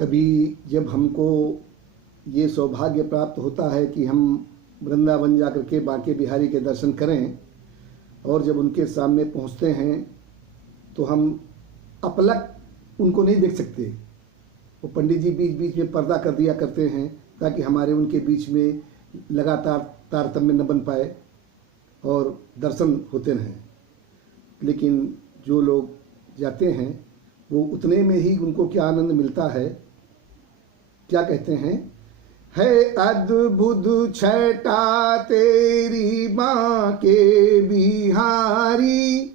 कभी जब हमको ये सौभाग्य प्राप्त होता है कि हम वृंदावन जाकर के बांके बिहारी के दर्शन करें और जब उनके सामने पहुंचते हैं तो हम अपलक उनको नहीं देख सकते। वो पंडित जी बीच बीच में पर्दा कर दिया करते हैं ताकि हमारे उनके बीच में लगातार तारतम्य न बन पाए और दर्शन होते रहें। लेकिन जो लोग जाते हैं वो उतने में ही उनको क्या आनंद मिलता है। क्या कहते हैं, है अद्भुत छटा तेरी बांके बिहारी,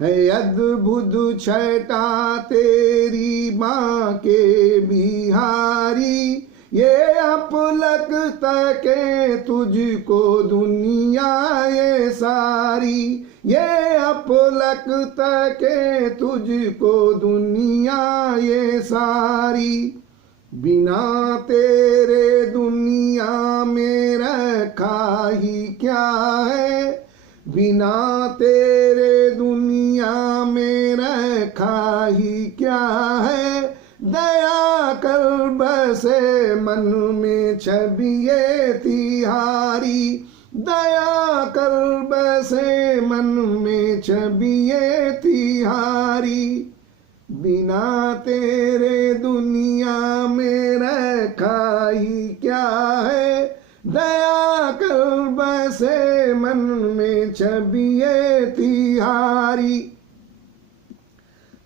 है अद्भुत छटा तेरी बांके बिहारी, ये अपलक तके तुझको दुनिया ये सारी, ये अपलक तके तुझको दुनिया ये सारी, बिना तेरे दुनिया में रखा ही क्या है, बिना तेरे दुनिया में रखा ही क्या है, दया कर बसे मन में छबिए तिहारी, दया कर बसे मन में छबिए तिहारी, बिना तेरे दुनिया में रखा ही क्या है, दया कर बसे मन में छबिए तिहारी।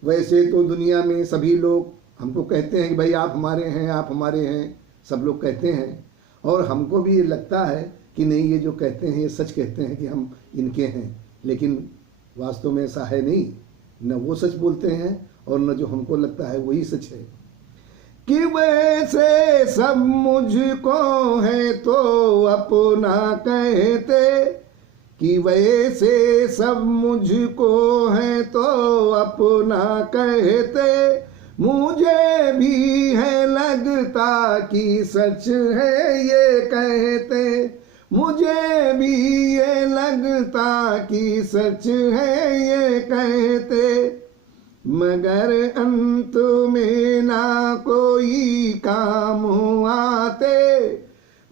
वैसे तो दुनिया में सभी लोग हमको कहते हैं कि भाई आप हमारे हैं, आप हमारे हैं, सब लोग कहते हैं और हमको भी ये लगता है कि नहीं, ये जो कहते हैं ये सच कहते हैं कि हम इनके हैं, लेकिन वास्तव में ऐसा है नहीं। न वो सच बोलते हैं और न जो हमको लगता है वही सच है। कि वैसे सब मुझको है तो अपना कहते, कि वैसे सब मुझको है तो अपना कहते, मुझे भी है लगता कि सच है ये कहते, मुझे भी ये लगता कि सच है ये कहते, मगर अंत में ना कोई काम आते,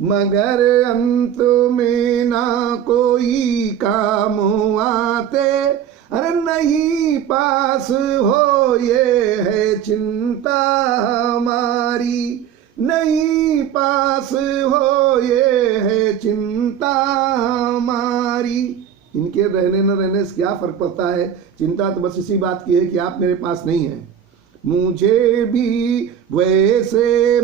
मगर अंत में ना कोई काम आते, अरे नहीं पास हो ये है चिंता हमारी, नहीं पास हो ये है चिंता हमारी। इनके रहने न रहने से क्या फर्क पड़ता है, चिंता तो बस इसी बात की है कि आप मेरे पास नहीं हैं। मुझे भी वैसे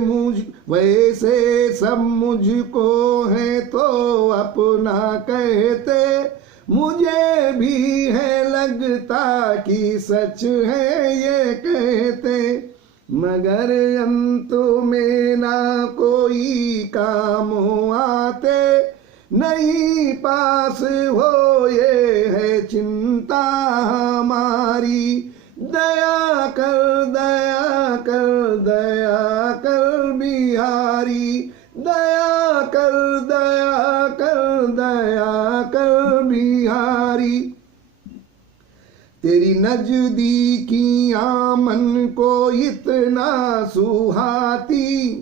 सब मुझको है तो अपना कहते, मुझे भी है लगता कि सच है ये कहते, मगर अंत में ना कोई काम आते, नहीं पास हो ये है चिंता हमारी, दया कर दया कर दया कर बिहारी, दया कर दया कर दया कर बिहारी, तेरी नजदीकियां मन को इतना सुहाती,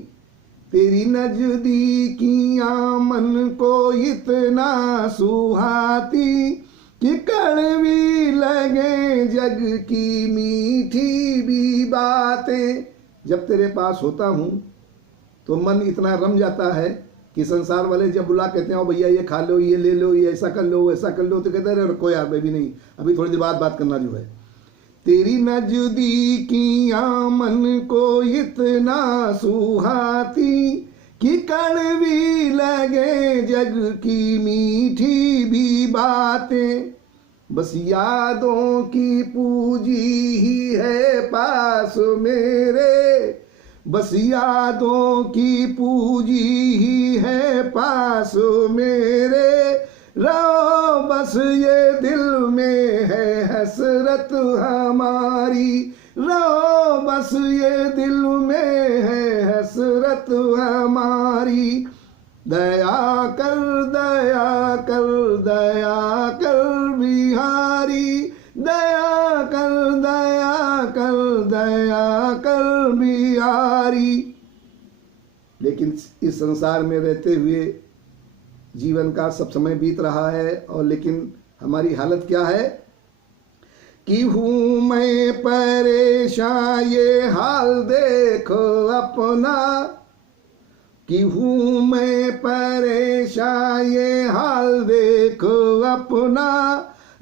तेरी नजदीकियां मन को इतना सुहाती, कि कड़वी लगे जग की मीठी भी बातें। जब तेरे पास होता हूँ तो मन इतना रम जाता है कि संसार वाले जब बुला कहते हैं ओ भैया ये खा लो, ये ले लो, ये ऐसा कर लो, ऐसा कर लो, तो कहते हैं रखो यार, मैं भी नहीं, अभी थोड़ी देर बाद बात करना जो है। तेरी नजदीकियां मन को इतना सुहाती, कि कड़वी लगे जग की मीठी भी बातें, बस यादों की पूंजी ही है पास मेरे, बस यादों की पूंजी ही है पास मेरे, रहो बस ये दिल में है हसरत हमारी, रहो बस ये दिल में है हसरत हमारी, दया कर दया कर दया कर बिहारी, दया कर दया कर दया कर बिहारी। लेकिन इस संसार में रहते हुए जीवन का सब समय बीत रहा है, और लेकिन हमारी हालत क्या है कि हूँ मैं परेशान ये हाल देखो अपना, कि हूँ मैं परेशान ये हाल देखो अपना,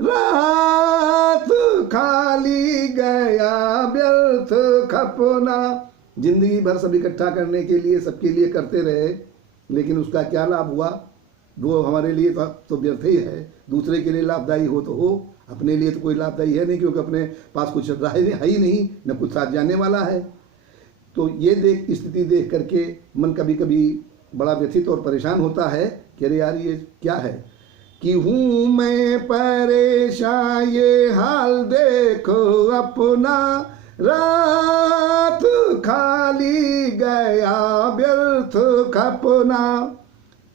रात खाली गया व्यर्थ खपना। जिंदगी भर सब इकट्ठा करने के लिए सबके लिए करते रहे, लेकिन उसका क्या लाभ हुआ? वो हमारे लिए तो व्यर्थ ही है। दूसरे के लिए लाभदायी हो तो हो, अपने लिए तो कोई लाभदायी है नहीं, क्योंकि अपने पास कुछ है ही नहीं, न कुछ साथ जाने वाला है। तो ये स्थिति देख करके मन कभी कभी बड़ा व्यथित और परेशान होता है कि अरे यार ये क्या है कि हूँ मैं परेशान ये हाल देखो अपना, रात खाली गया व्यर्थ खपना।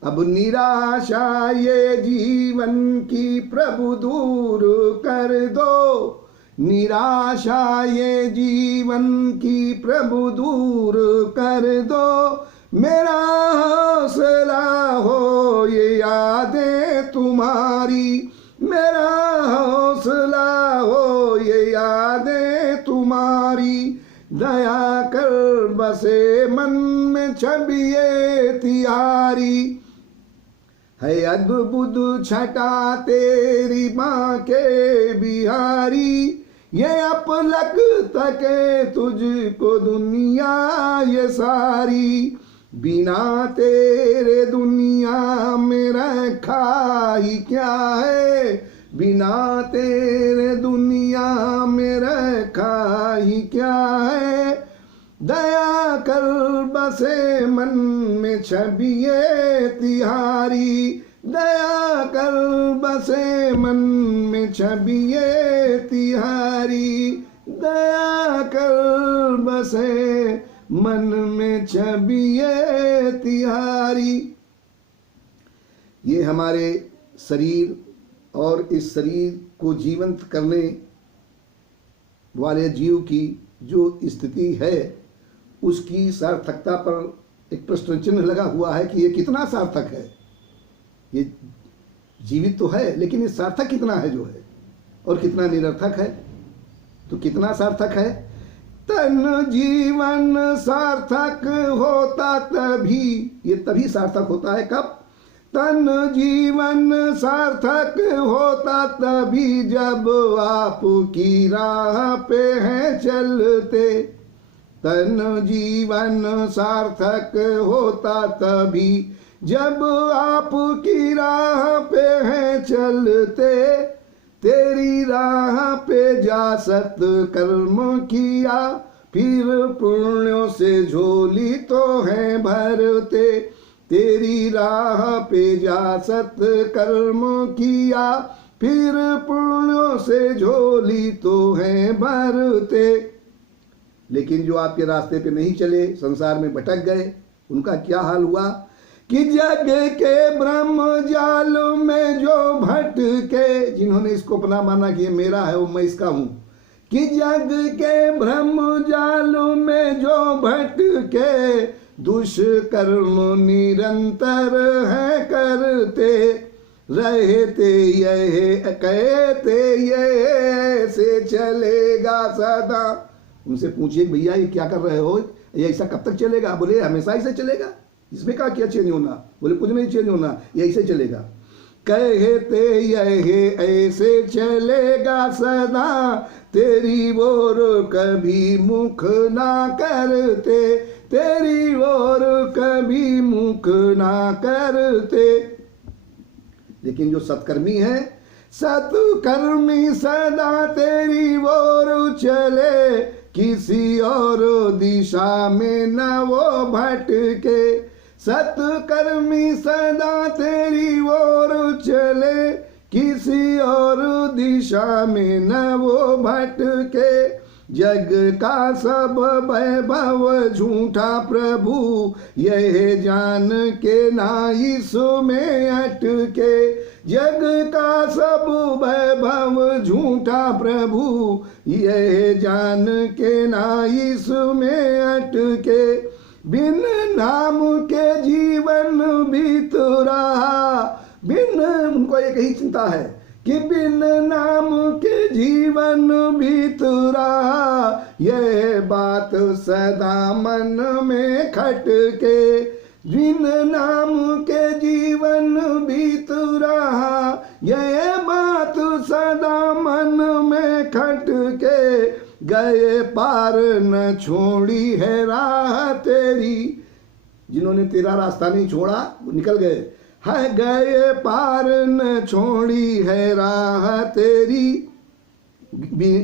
अब निराशा ये जीवन की प्रभु दूर कर दो, निराशा ये जीवन की प्रभु दूर कर दो, मेरा हौसला हो ये यादें तुम्हारी, मेरा हौसला हो ये यादें तुम्हारी। दया कर बसे मन में छबिए तिहारी, है अद्भुत छटा तेरी माँ के बिहारी। ये अपलक तके तुझको दुनिया ये सारी, बिना तेरे दुनिया में रखा ही क्या है, बिना तेरे दुनिया में रखा ही क्या है। दया कर बसे मन में छबिए तिहारी, दया कर बसे मन में छबिए तिहारी, दया कर बसे मन में छबिए तिहारी। ये हमारे शरीर और इस शरीर को जीवंत करने वाले जीव की जो स्थिति है, उसकी सार्थकता पर एक प्रश्न चिन्ह लगा हुआ है कि ये कितना सार्थक है। ये जीवित तो है, लेकिन ये सार्थक कितना है जो है, और कितना निरर्थक है। तो कितना सार्थक है? तन जीवन सार्थक होता तभी, ये तभी सार्थक होता है कब? तन जीवन सार्थक होता तभी जब आपकी राह पे हैं चलते, तन जीवन सार्थक होता तभी जब आपकी राह पे हैं चलते। तेरी राह पे जा सत कर्म किया, फिर पुण्यों से झोली तो है भरते। तेरी राह पे जा सत कर्म किया, फिर पुण्यों से झोली तो है भरते। लेकिन जो आपके रास्ते पे नहीं चले, संसार में भटक गए, उनका क्या हाल हुआ कि जग के ब्रह्म जाल में जो भटके, जिन्होंने इसको अपना माना कि ये मेरा है, वो मैं इसका हूं, कि जग के ब्रह्म जाल में जो भटके, दुष्कर्म निरंतर है करते, रहते यह कहते ये से चलेगा सदा। उनसे पूछिए भैया ये क्या कर रहे हो, ये ऐसा कब तक चलेगा? बोले हमेशा ऐसे चलेगा, इसमें क्या चेंज होना? बोले कुछ नहीं चेंज होना, ये ऐसे चलेगा। कहते यह ऐसे चलेगा सदा, तेरी ओर कभी मुख ना करते, तेरी ओर कभी मुख ना करते। लेकिन जो सत्कर्मी है, सत्कर्मी सदा तेरी ओर चले, किसी और दिशा में न वो भटके। सत्कर्मी सदा तेरी ओर चले, किसी और दिशा में न वो भटके। जग का सब वैभव झूठा प्रभु, यह जान के ना इसमें अटके। जग का सब वैभव झूठा प्रभु, यह जान के ना इसमें अटके। बिन नाम के जीवन बीत रहा, बिन, उनको एक ही चिंता है कि बिन नाम के जीवन बीत रहा, यह बात सदा मन में खटके। बिन नाम के जीवन बीत रहा, यह बात सदा मन में खटके। गए पार न छोड़ी है राह तेरी, जिन्होंने तेरा रास्ता नहीं छोड़ा वो निकल गए। है गए पार न छोड़ी है राह तेरी,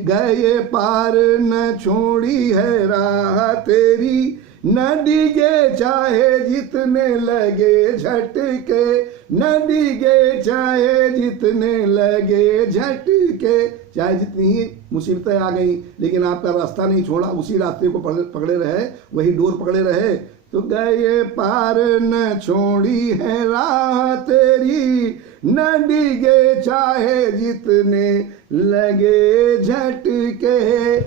गए पार न छोड़ी है राह तेरी। न डिगे चाहे जितने लगे झटके, न डिगे चाहे जितने लगे झटके। चाहे जितनी ही मुसीबतें आ गई लेकिन आपका रास्ता नहीं छोड़ा, उसी रास्ते को पकड़े रहे, वही डोर पकड़े रहे। तो गए पार न छोड़ी है राह तेरी, न डिगे चाहे जितने लगे झटके।